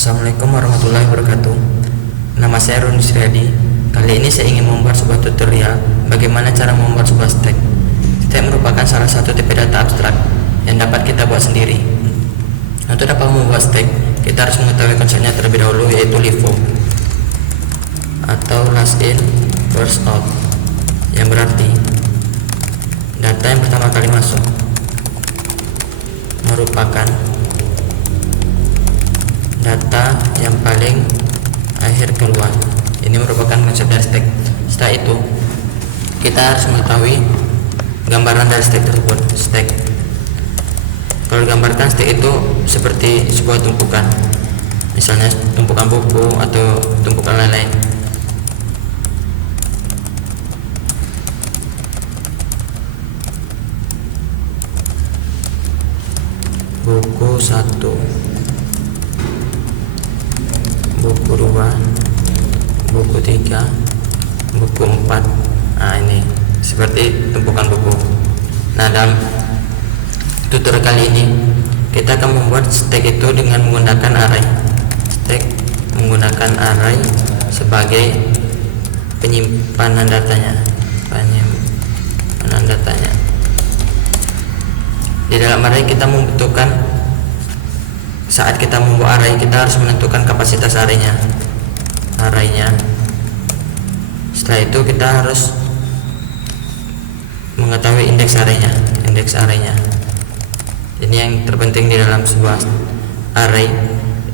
Assalamualaikum warahmatullahi wabarakatuh. Nama saya Roni Sriadi. Kali ini saya ingin membuat sebuah tutorial bagaimana cara membuat sebuah stack. Stack merupakan salah satu tipe data abstrak yang dapat kita buat sendiri. Untuk dapat membuat stack, kita harus mengetahui konsepnya terlebih dahulu, yaitu LIFO atau last in first out, yang berarti data yang pertama kali masuk merupakan data yang paling akhir keluar. Ini merupakan konsep dari stack. Setelah itu kita harus mengetahui gambaran dari stack tersebut. Stack, kalau digambarkan, stack itu seperti sebuah tumpukan, misalnya tumpukan buku atau tumpukan lain-lain. Buku 1, buku 2, buku 3, buku 4. Nah, ini seperti tumpukan buku. Nah, dalam tutorial kali ini kita akan membuat stack itu dengan menggunakan array. Stack menggunakan array sebagai penyimpanan datanya. Di dalam array kita membutuhkan, saat kita membuat array, kita harus menentukan kapasitas arraynya. Setelah itu kita harus mengetahui indeks arraynya. Ini yang terpenting di dalam sebuah array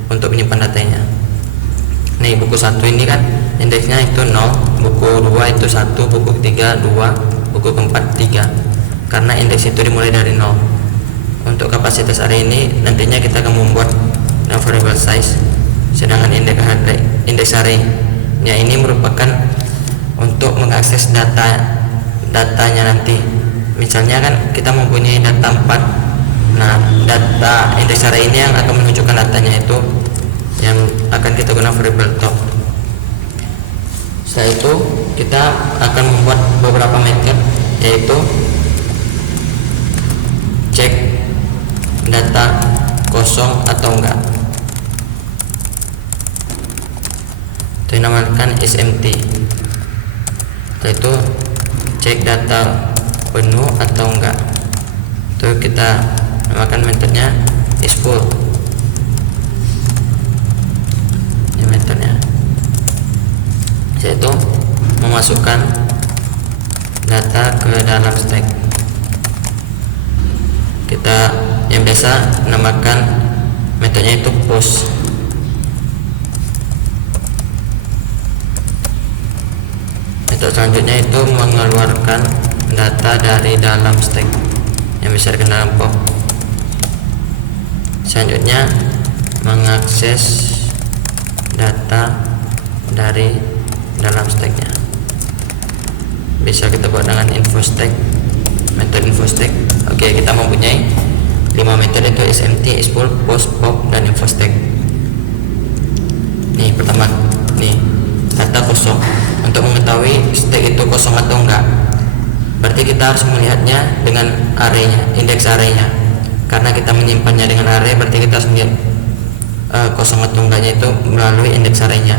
untuk menyimpan datanya. Nih, buku 1 ini kan indeksnya itu 0, buku 2 itu 1, buku 3 2, buku keempat 3, karena indeks itu dimulai dari 0. Untuk kapasitas array ini nantinya kita akan membuat variable size, sedangkan indeks array-nya ini merupakan untuk mengakses datanya nanti. Misalnya kan kita mempunyai data 4. Nah, data indeks array ini yang akan menunjukkan datanya itu yang akan kita gunakan variable top. Setelah itu kita akan membuat beberapa method, yaitu cek data kosong atau enggak. Itu dinamakan isEmpty. Setelah itu cek data penuh atau enggak. Itu kita namakan metodenya isFull. Ini metodenya, yaitu memasukkan data ke dalam stack. Kita yang biasa namakan metodenya itu push. Metode selanjutnya itu mengeluarkan data dari dalam stack yang bisa dikenal pop. Selanjutnya mengakses data dari dalam stacknya. Bisa kita buat dengan info stack, metode info stack. Oke, kita mempunyai 5 metode, itu isEmpty, isFull, push, pop, dan info stack. Nih, pertama nih, data kosong. Untuk mengetahui stack itu kosong atau enggak, berarti kita harus melihatnya dengan arraynya, indeks arraynya. Karena kita menyimpannya dengan array, berarti kita harus melihat kosong atau enggaknya itu melalui indeks arraynya.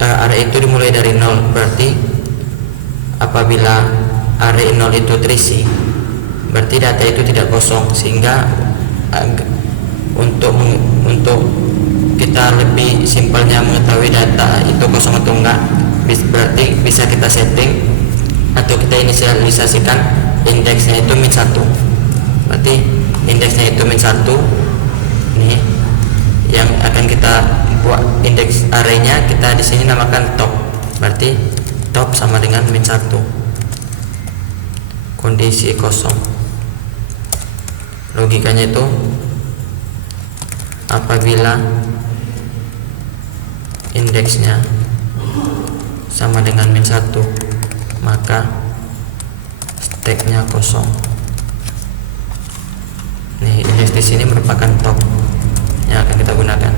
Array itu dimulai dari 0, berarti apabila array 0 itu terisi, berarti data itu tidak kosong. Sehingga untuk kita lebih simpelnya mengetahui data itu kosong atau enggak, berarti bisa kita setting atau kita inisialisasikan indeksnya itu -1. Berarti indeksnya itu -1. Nih, yang akan kita buat indeks arraynya, kita di sini namakan top. Berarti top sama dengan -1. Kondisi kosong. Logikanya itu apabila indeksnya sama dengan -1, maka stacknya kosong. Nih, indeks di sini merupakan top yang akan kita gunakan.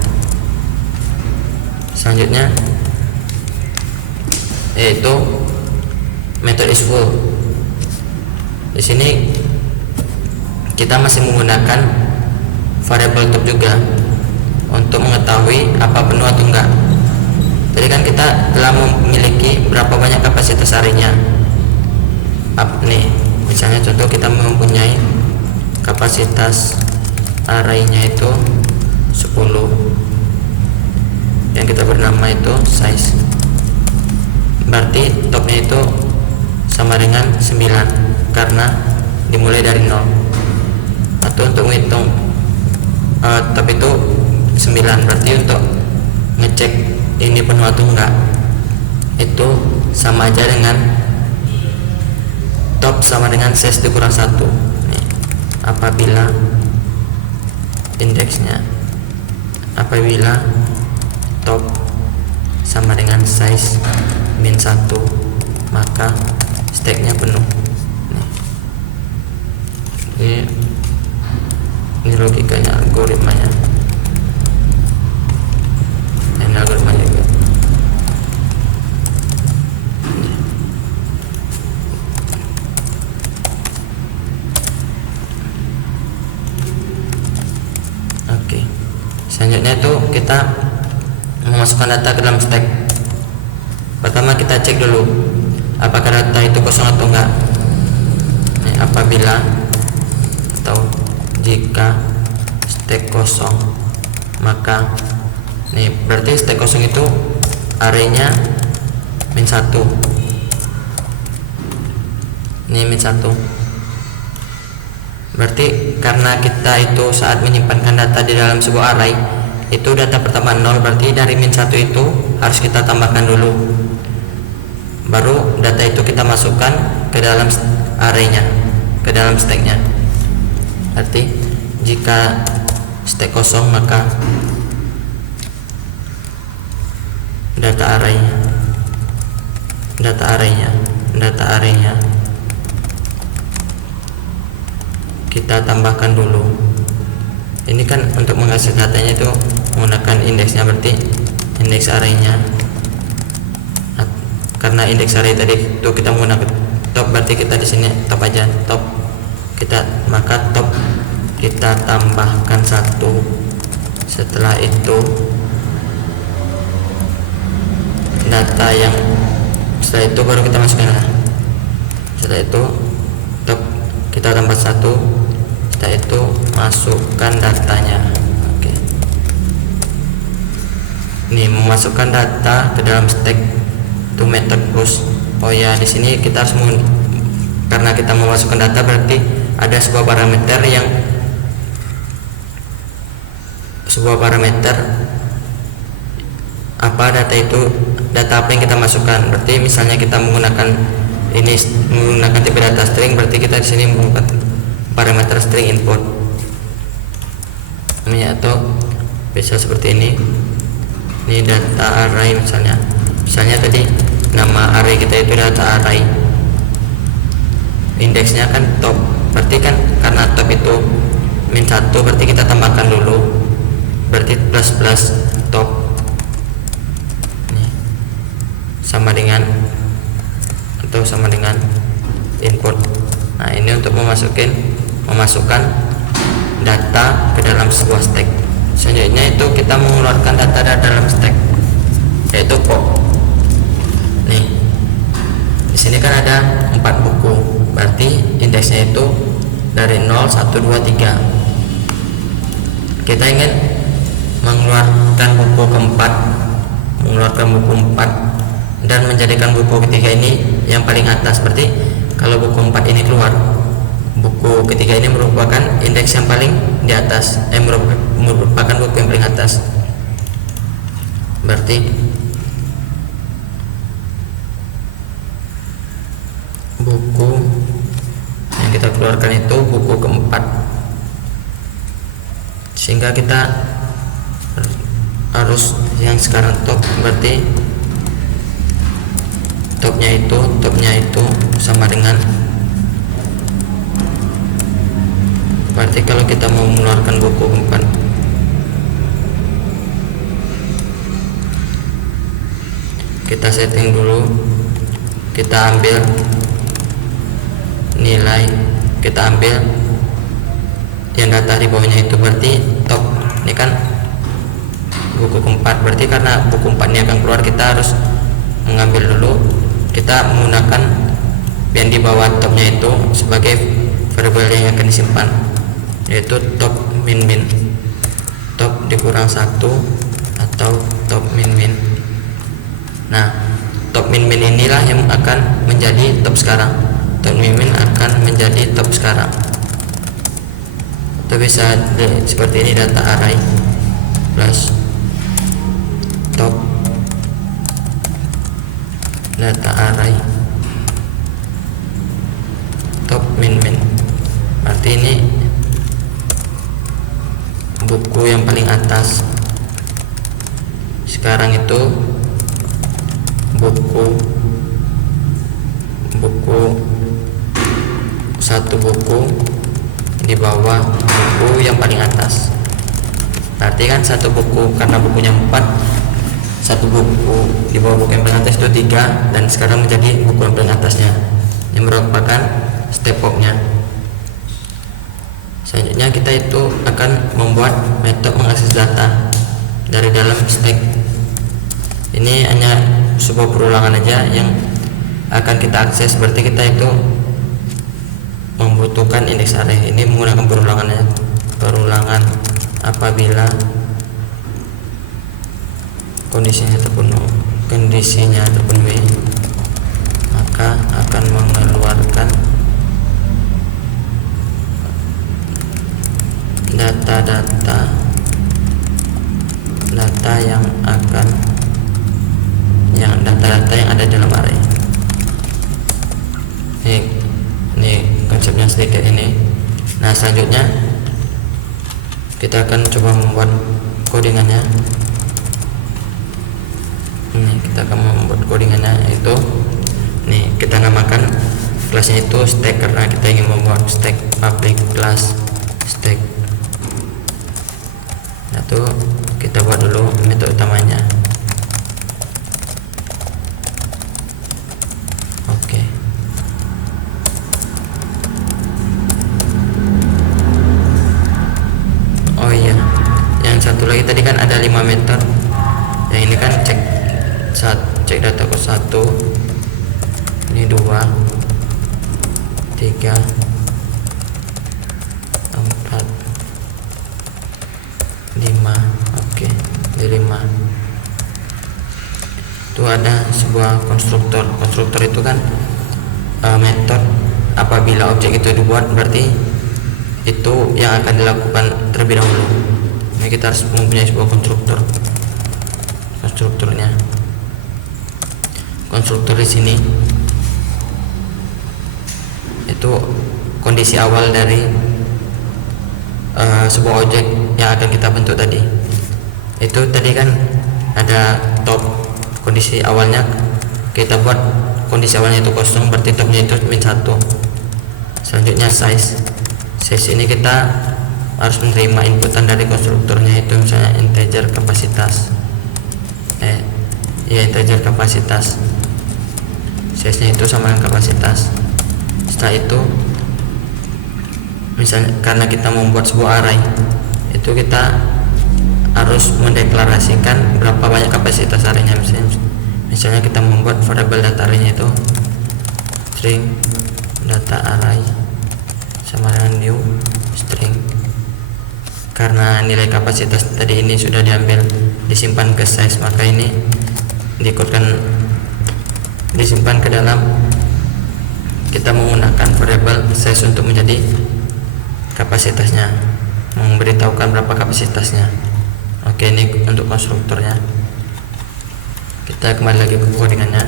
Selanjutnya yaitu metode isFull. Di sini kita masih menggunakan variable top juga untuk mengetahui apa penuh atau enggak. Jadi kan kita telah memiliki berapa banyak kapasitas arraynya. Nih, misalnya contoh kita mempunyai kapasitas arraynya itu 10 yang kita bernama itu size. Berarti topnya itu sama dengan 9 karena dimulai dari 0. Atau untuk menghitung top itu 9, berarti untuk ngecek ini penuh atau enggak itu sama aja dengan top sama dengan size dikurang 1. Nih, apabila indeksnya apabila top sama dengan size min 1 maka stacknya penuh. Ini logikanya, algoritmanya. Ini algoritmanya juga. Oke. Selanjutnya itu kita memasukkan data ke dalam stack. Pertama kita cek dulu apakah data itu kosong atau enggak. Apabila atau jika stack kosong maka nih berarti stack kosong itu arraynya min 1. Ini min 1 berarti karena kita itu saat menyimpankan data di dalam sebuah array itu data pertama 0, berarti dari min 1 itu harus kita tambahkan dulu, baru data itu kita masukkan ke dalam arraynya, ke dalam stacknya. Berarti jika stack kosong maka data arraynya kita tambahkan dulu. Ini kan untuk mengakses datanya itu menggunakan indeksnya, berarti indeks arraynya. Karena indeks array tadi itu kita menggunakan top, berarti kita di sini top aja, top maka top kita tambahkan 1. Setelah itu baru kita masukkan. Setelah itu top kita tambah 1. Setelah itu masukkan datanya. Oke. Ini memasukkan data ke dalam stack to method push. Oh ya, di sini kita harus karena kita memasukkan data berarti ada sebuah parameter apa data apa yang kita masukkan. Berarti misalnya kita menggunakan tipe data string, berarti kita di sini menggunakan parameter string input. Ini atau bisa seperti ini. Ini data array misalnya tadi nama array kita itu data array, indeksnya kan top, berarti kan karena top itu min 1 berarti kita tambahkan dulu, berarti plus top nih, sama dengan input. Nah, ini untuk memasukkan data ke dalam sebuah stack. Selanjutnya itu kita mengeluarkan data dari dalam stack, yaitu pop. Nih, di sini kan ada 4 buku, berarti indeksnya itu dari 0, 1, 2, 3. Kita ingin mengeluarkan buku keempat, dan menjadikan buku ketiga ini yang paling atas. Berarti kalau buku 4 ini keluar, buku ketiga ini merupakan indeks yang paling di atas, merupakan buku yang paling atas. Berarti buku yang kita keluarkan itu buku keempat, sehingga kita harus yang sekarang top, berarti topnya itu sama dengan, berarti kalau kita mau mengeluarkan buku keempat, kita setting dulu, kita ambil nilai, kita ambil yang data di bawahnya itu, berarti top ini kan buku keempat. Berarti karena buku 4 ini akan keluar, kita harus mengambil dulu. Kita menggunakan yang di bawah topnya itu sebagai variabel yang akan disimpan, yaitu top min min, top dikurang 1 atau top min min. Nah, top min min inilah yang akan menjadi top sekarang. Top min min akan menjadi top sekarang. Kita bisa seperti ini, data array plus top data array top min min. Berarti ini buku yang paling atas. Sekarang itu buku satu, buku di bawah buku yang paling atas. Berarti kan satu buku, karena bukunya 4, satu buku di bawah buku yang paling atas itu 3, dan sekarang menjadi buku yang paling atasnya, yang merupakan step hopnya. Selanjutnya kita itu akan membuat metode mengakses data dari dalam stack. Ini hanya sebuah perulangan aja yang akan kita akses. Berarti kita itu membutuhkan indeks array. Ini menggunakan perulangannya, perulangan apabila kondisinya terpenuhi, maka akan mengeluarkan data data yang ada dalam array. Ini konsepnya sedikit ini. Nah, selanjutnya kita akan coba membuat codingannya. Ini kita akan membuat codingannya, itu nih kita namakan kelasnya itu stack, karena kita ingin membuat stack public class stack. Nah, itu kita buat dulu metode utamanya. Oke. Oh iya, yang satu lagi tadi kan ada 5 metode. Yang ini kan cek data ke 1, ini 2, 3, 4, 5. Oke, di 5 itu ada sebuah konstruktor. Konstruktor itu kan metode apabila objek itu dibuat, berarti itu yang akan dilakukan terlebih dahulu. Ini kita harus mempunyai sebuah konstruktornya. Konstruktor di sini itu kondisi awal dari sebuah objek yang akan kita bentuk tadi. Itu tadi kan ada top, kondisi awalnya kita buat kondisi awalnya itu kosong, berarti topnya itu min 1. Selanjutnya size ini kita harus menerima inputan dari konstruktornya, itu misalnya integer kapasitas, integer kapasitas. Size nya itu sama dengan kapasitas. Setelah itu misalnya karena kita membuat sebuah array, itu kita harus mendeklarasikan berapa banyak kapasitas arraynya. Misalnya kita membuat variabel data arraynya itu string data array sama dengan new string. Karena nilai kapasitas tadi ini sudah disimpan ke size, maka ini disimpan ke dalam, kita menggunakan variabel size untuk menjadi kapasitasnya, memberitahukan berapa kapasitasnya. Oke, ini untuk konstruktornya. Kita kembali lagi ke codingannya.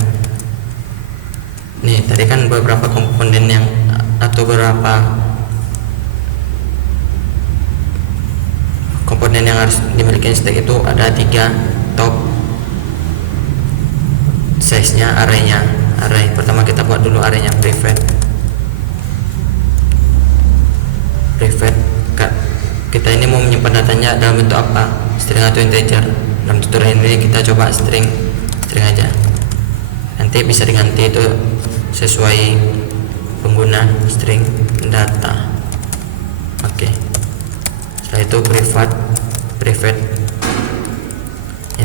Nih, tadi kan beberapa komponen yang atau beberapa komponen yang harus dimiliki stack itu ada 3. Top, size nya, array. Pertama kita buat dulu arraynya, private. Kita ini mau menyimpan datanya dalam bentuk apa, string atau integer. Dalam tutorial ini kita coba string aja, nanti bisa diganti itu sesuai pengguna. String data. Oke. Setelah itu private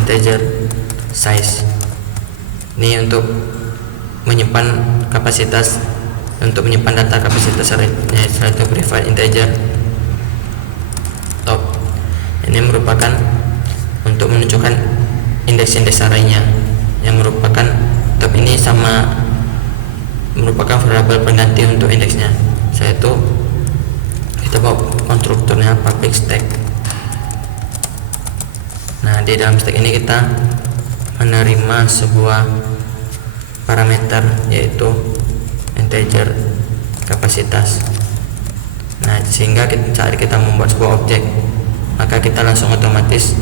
integer size. Ini untuk menyimpan kapasitas, untuk menyimpan data kapasitas arraynya. Setelah itu private integer top. Ini merupakan untuk menunjukkan indeks-indeks arraynya, yang merupakan top ini sama merupakan variabel pengganti untuk indeksnya. Setelah itu kita bawa konstruktornya public stack. Nah, di dalam stack ini kita menerima sebuah parameter yaitu integer kapasitas. Nah, sehingga saat kita membuat sebuah objek, maka kita langsung otomatis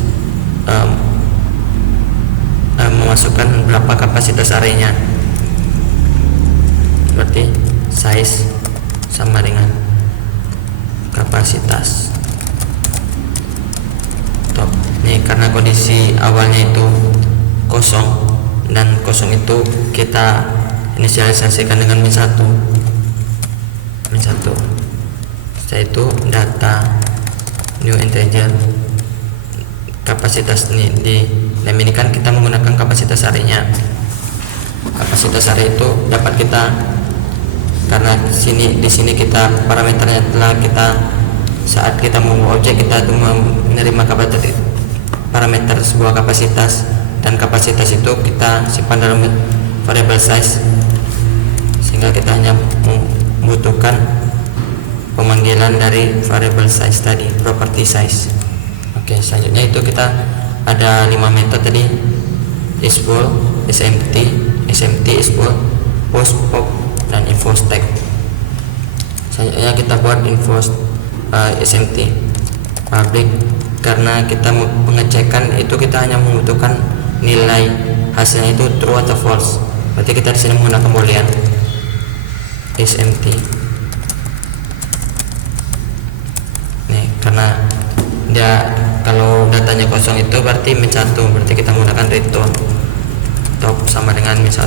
memasukkan berapa kapasitas arraynya. Berarti size sama dengan kapasitas top. Nih, karena kondisi awalnya itu kosong, dan kosong itu kita inisialisasikan dengan min1. Setelah itu data new integer kapasitas ini kan kita menggunakan kapasitas arraynya. Kapasitas array itu dapat kita, karena di sini kita parameternya telah kita, saat kita membuat objek kita itu menerima parameter sebuah kapasitas, dan kapasitas itu kita simpan dalam variable size, sehingga kita hanya membutuhkan pemanggilan dari variable size tadi, property size. Oke, selanjutnya itu kita ada 5 metode tadi, is full, is empty, is full, post, pop, dan info stack. Selanjutnya kita buat info is empty public, karena kita pengecekan itu kita hanya membutuhkan nilai hasilnya itu true atau false. Berarti kita di sini menggunakan boolean is empty. Nih, karena dia kalau datanya kosong itu berarti min1, berarti kita menggunakan return top sama dengan min1.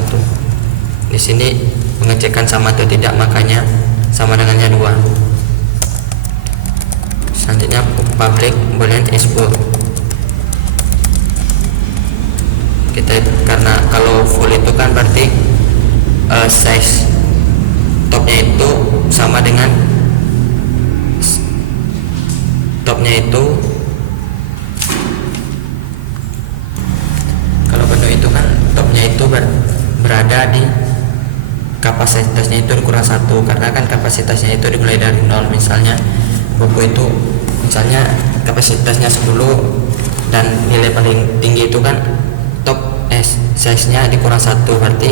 Di sini pengecekan sama atau tidak, makanya sama dengannya 2. Selanjutnya public boolean is full. Kita, karena kalau full itu kan berarti size topnya itu sama dengan topnya itu, kalau penuh itu kan topnya itu berada di kapasitasnya itu kurang 1, karena kan kapasitasnya itu dimulai dari 0. Misalnya buku itu misalnya kapasitasnya 10 dan nilai paling tinggi itu kan top size nya dikurang 1, berarti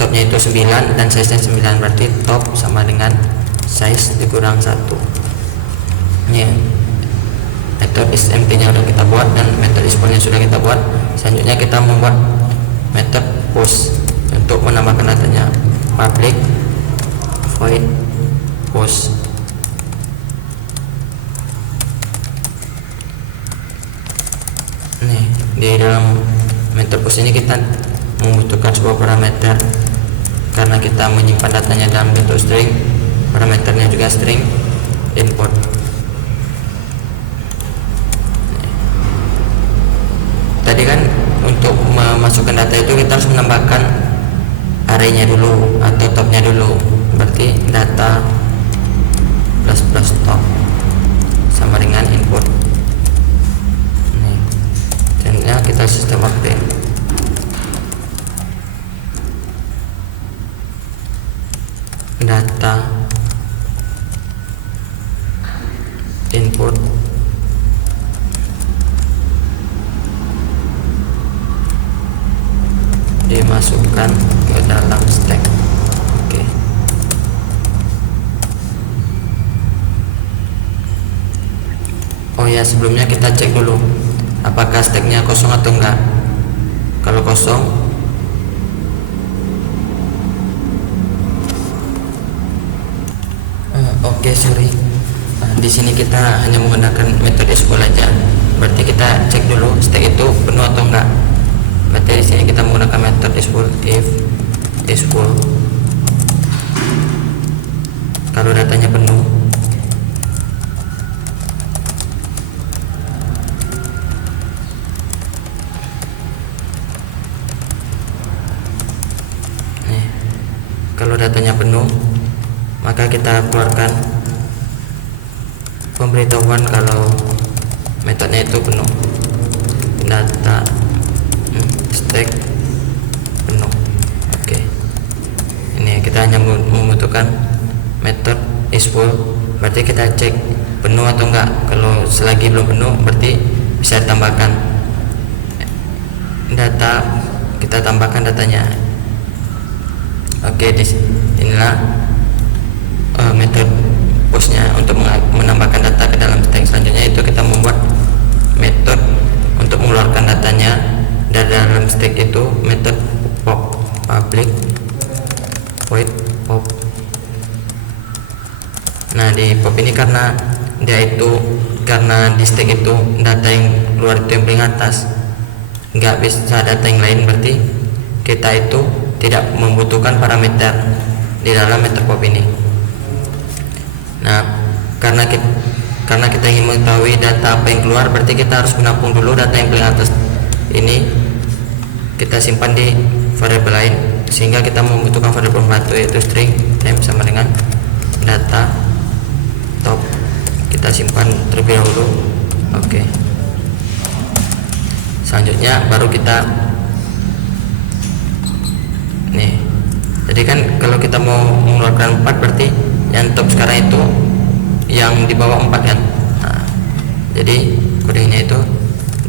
topnya itu 9 dan size nya 9, berarti top sama dengan size dikurang 1. Ini metode is empty nya sudah kita buat, dan metode is full nya sudah kita buat. Selanjutnya kita membuat metode post untuk menambahkan datanya, public void post. Nih, di dalam metode post ini kita membutuhkan sebuah parameter, karena kita menyimpan datanya dalam bentuk string, parameternya juga string input. Tadi kan untuk memasukkan data itu kita harus menambahkan arraynya dulu atau topnya dulu, berarti data plus top sama dengan input. Nih, dan kita sistem waktu data input dimasukkan ke dalam stack. Oke. Oh ya, sebelumnya kita cek dulu apakah stacknya kosong atau enggak. Kalau kosong, oke, sorry. Di sini kita hanya menggunakan metode is full aja. Berarti kita cek dulu stack itu penuh atau enggak. Berarti di sini kita menggunakan metode is full if is full. Kalau datanya penuh, datanya penuh, maka kita keluarkan pemberitahuan kalau metodenya itu penuh. Data stack penuh. Oke, ini kita hanya membutuhkan method is full, berarti kita cek penuh atau enggak. Kalau selagi belum penuh berarti bisa ditambahkan data, kita tambahkan datanya. Oke, inilah metode postnya untuk menambahkan data ke dalam stack. Selanjutnya itu kita membuat metode untuk mengeluarkan datanya dari dalam stack, itu metode pop, public void pop. Nah, di pop ini karena di stack itu data yang keluar itu yang paling atas, nggak bisa data yang lain, berarti kita itu tidak membutuhkan parameter di dalam metode pop ini. Nah, karena kita ingin mengetahui data apa yang keluar, berarti kita harus menampung dulu data yang paling atas ini, kita simpan di variabel lain, sehingga kita membutuhkan variabel satu, yaitu string temp sama dengan data top. Kita simpan terlebih dahulu. Oke, selanjutnya baru kita nih, jadi kan kalau kita mau mengeluarkan 4, berarti yang top sekarang itu yang di bawah 4 kan. Nah, jadi kodenya itu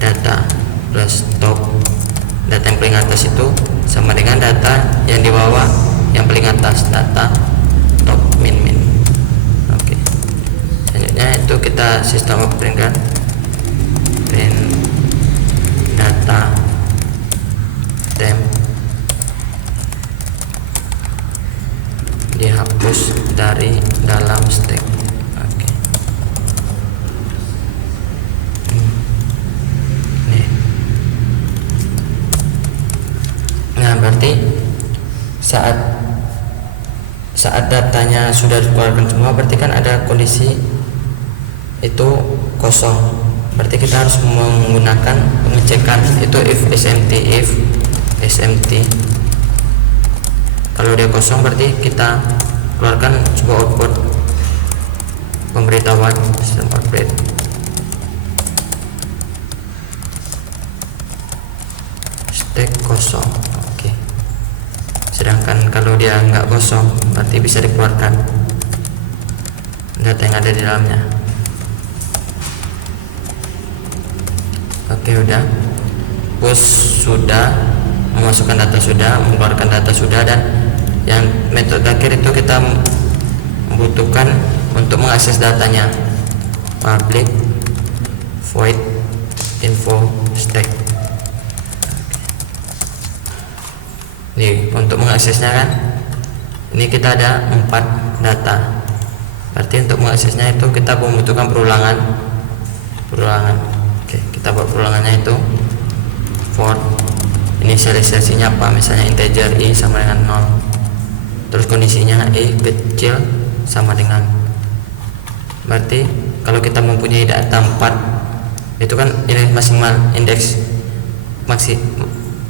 data plus top, data yang paling atas itu sama dengan data yang di bawah yang paling atas, data top min. Oke, selanjutnya itu kita sistem print kan, print data temp dihapus dari dalam stack. Oke. Nih. Nah, berarti saat datanya sudah dikeluarkan semua, berarti kan ada kondisi itu kosong, berarti kita harus menggunakan pengecekan, itu if SMT. Kalau dia kosong berarti kita keluarkan sebuah output pemberitahuan system update. Stack kosong. Oke. Sedangkan kalau dia nggak kosong berarti bisa dikeluarkan data yang ada di dalamnya. Oke, udah. Push sudah, memasukkan data sudah, mengeluarkan data sudah, dan yang metode terakhir itu kita membutuhkan untuk mengakses datanya, public void info stack. Nih, untuk mengaksesnya kan, ini kita ada 4 data, berarti untuk mengaksesnya itu kita membutuhkan perulangan. Oke, kita buat perulangannya itu for inisialisasinya apa, misalnya integer i sama dengan 0, terus kondisinya i kecil sama dengan, berarti kalau kita mempunyai data 4 itu kan ini maksimal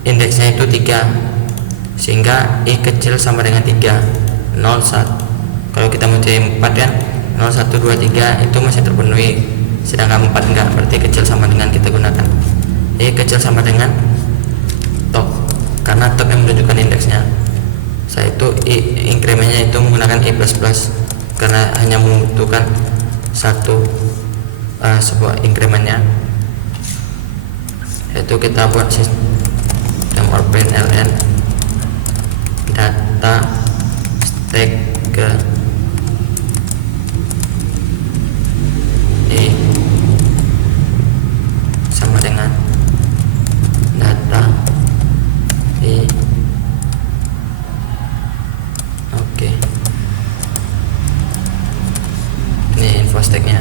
indeksnya itu 3, sehingga i kecil sama dengan 3, 0, 1. Kalau kita mempunyai 4 kan 0, 1, 2, 3 itu masih terpenuhi, sedangkan 4 enggak, berarti kecil sama dengan kita gunakan i kecil sama dengan top, karena top yang menunjukkan indeksnya. Saya itu incrementnya itu menggunakan i++, karena hanya membutuhkan sebuah incrementnya, yaitu kita buat sistem print ln data stack ke i sama dengan data i. Oke, ini info stacknya.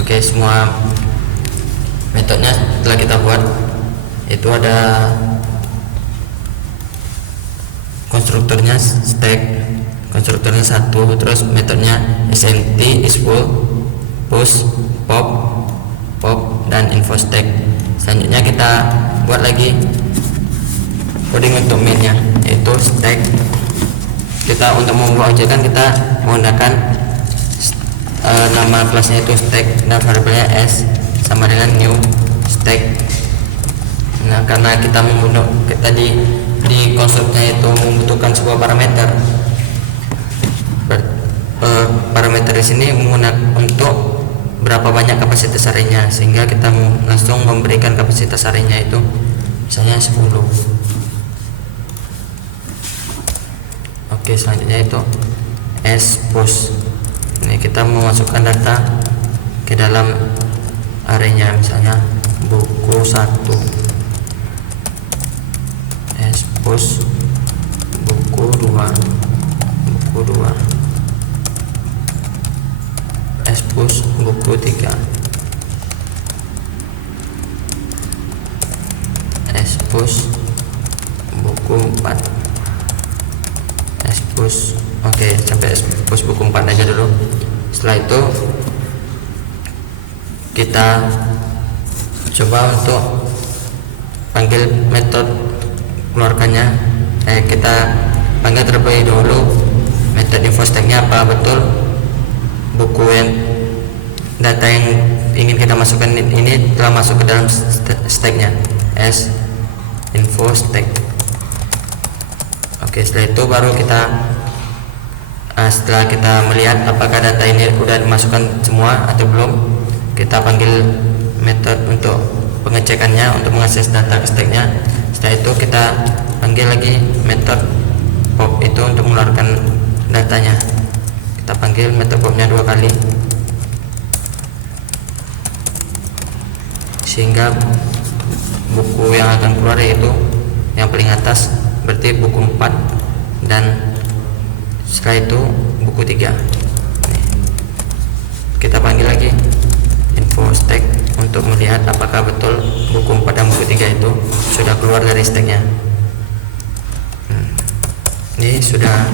Oke, semua metodenya setelah kita buat itu ada konstruktornya stack, konstruktornya 1, terus metodenya SMT is full, push, pop, dan info stack. Selanjutnya kita buat lagi coding untuk mainnya, yaitu stack kita untuk membuat objekan kita menggunakan nama kelasnya itu stack dan variabelnya s sama dengan new stack. Nah, karena kita di konstruknya itu membutuhkan sebuah parameter. Parameter di sini menggunakan untuk berapa banyak kapasitas arraynya, sehingga kita langsung memberikan kapasitas arraynya itu misalnya 10. Oke, selanjutnya itu s push. Ini kita memasukkan data ke dalam arraynya, misalnya buku 1 s push buku 2 s push buku 3 s push buku 4 s push. Oke, sampai s push buku 4 aja dulu. Setelah itu kita coba untuk panggil metode keluarkannya. Kita panggil terlebih dahulu metode info stacknya apa betul buku yang data yang ingin kita masukkan ini telah masuk ke dalam stacknya s info stack. Oke, setelah itu baru kita setelah kita melihat apakah data ini sudah dimasukkan semua atau belum, kita panggil metode untuk pengecekannya untuk mengakses data ke stacknya. Setelah itu kita panggil lagi metode pop itu untuk mengeluarkan datanya. Kita panggil metode popnya 2 kali sehingga buku yang akan keluar yaitu yang paling atas, berarti buku 4, dan setelah itu buku 3. Kita panggil lagi info stack untuk melihat apakah betul buku 4 dan buku 3 itu sudah keluar dari stacknya. Ini sudah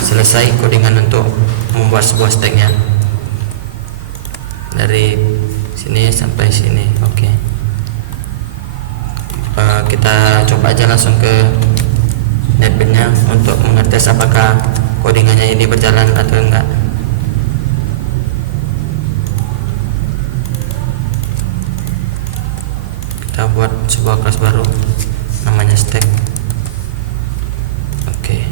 selesai codingan untuk membuat sebuah stacknya dari sini sampai sini. Oke. Kita coba aja langsung ke netbed-nya untuk mengetes apakah codingannya ini berjalan atau enggak. Kita buat sebuah kelas baru namanya stack. Oke.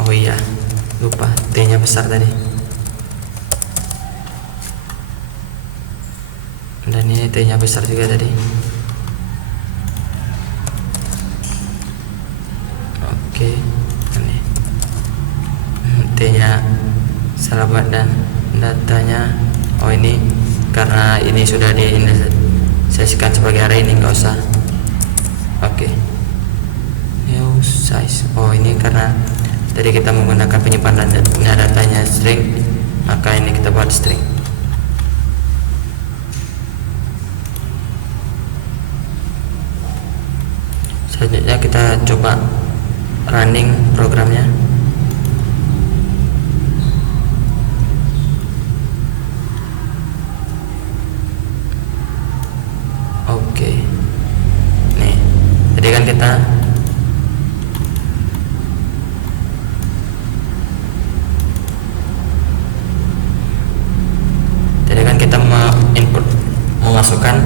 Oh iya, lupa T-nya besar tadi. Dan ini T-nya besar juga tadi. Oke, ini T-nya salah buat dan datanya. Oh, ini karena ini sudah diindeksasikan sebagai array, ini enggak usah. Oke. New size. Oh, ini karena tadi kita menggunakan penyimpanan datanya string, maka ini kita buat string. Selanjutnya kita coba running programnya. Oke. Nih, jadi kan kita memasukkan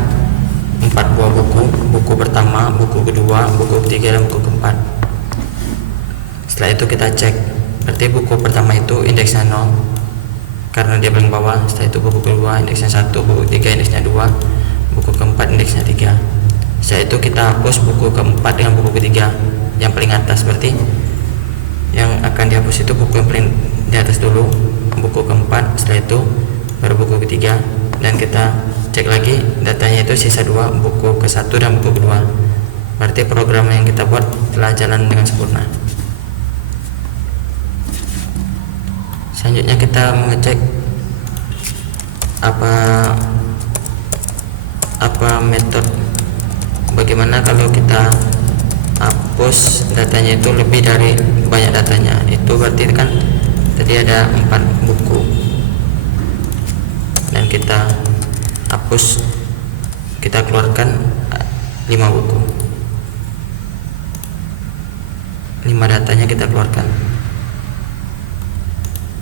4 buah buku pertama, buku kedua, buku ketiga, dan buku keempat. Setelah itu kita cek, berarti buku pertama itu indeksnya 0 karena dia paling bawah. Setelah itu buku kedua indeksnya 1, buku ketiga indeksnya 2, buku keempat indeksnya 3. Setelah itu kita hapus buku keempat dengan buku ketiga yang paling atas, berarti yang akan dihapus itu buku yang paling di atas dulu, buku keempat, setelah itu baru buku ketiga. Dan kita cek lagi datanya itu sisa 2, buku ke-1 dan buku kedua. Berarti program yang kita buat telah jalan dengan sempurna. Selanjutnya kita mengecek apa metode, bagaimana kalau kita hapus datanya itu lebih dari banyak datanya. Itu berarti kan tadi ada 4 buku dan kita hapus, kita keluarkan 5 buku, 5 datanya kita keluarkan.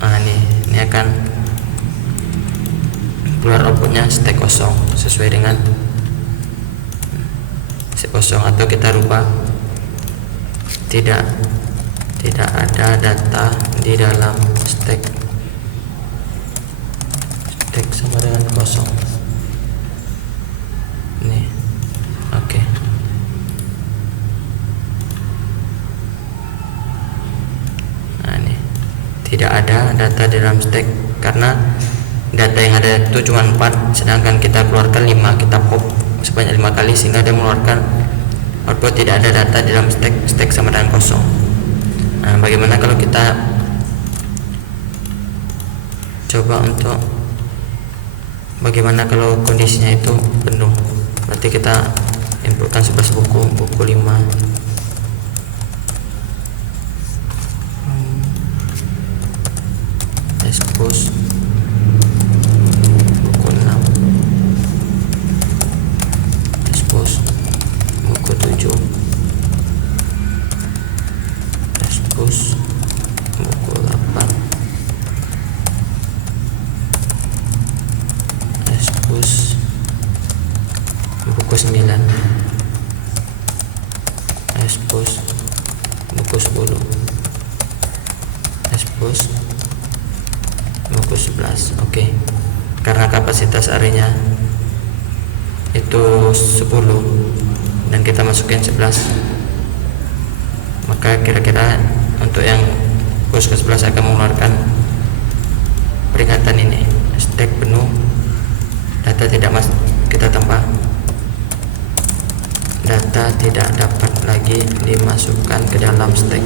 Nah ini akan keluar outputnya stek kosong sesuai dengan stek kosong, atau kita rubah tidak ada data di dalam stek sama dengan kosong. Nih, oke. Nah ini tidak ada data di dalam stek karena data yang ada itu cuma 4, sedangkan kita keluarkan 5, kita pop sebanyak 5 kali sehingga dia mengeluarkan output tidak ada data di dalam stek sama dengan kosong. Nah, bagaimana kalau kita coba untuk bagaimana kalau kondisinya itu penuh? Berarti kita inputkan 11 buku 5, expose buku 6, expose buku 7, expose buku 8, expose buku 9, expose buku 10, expose buku 11. Oke. Karena kapasitas arraynya itu 10 dan kita masukin 11, maka kira-kira untuk yang push ke 11 akan mengeluarkan peringatan ini, stek penuh, data tidak kita tambah, data tidak dapat lagi dimasukkan ke dalam stek.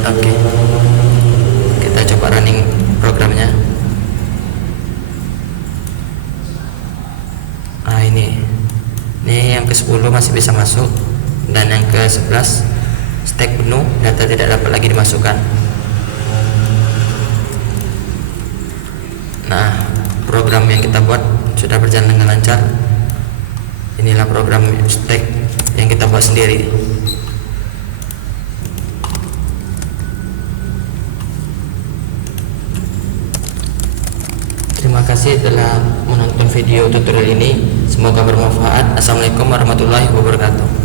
Oke, kita coba running programnya. Nah ini yang ke-10 masih bisa masuk, dan yang ke-11 stek penuh, data tidak dapat lagi dimasukkan. Nah, program yang kita buat sudah berjalan dengan lancar. Inilah program stek yang kita buat sendiri. Terima kasih telah menonton video tutorial ini. Semoga bermanfaat. Assalamualaikum warahmatullahi wabarakatuh.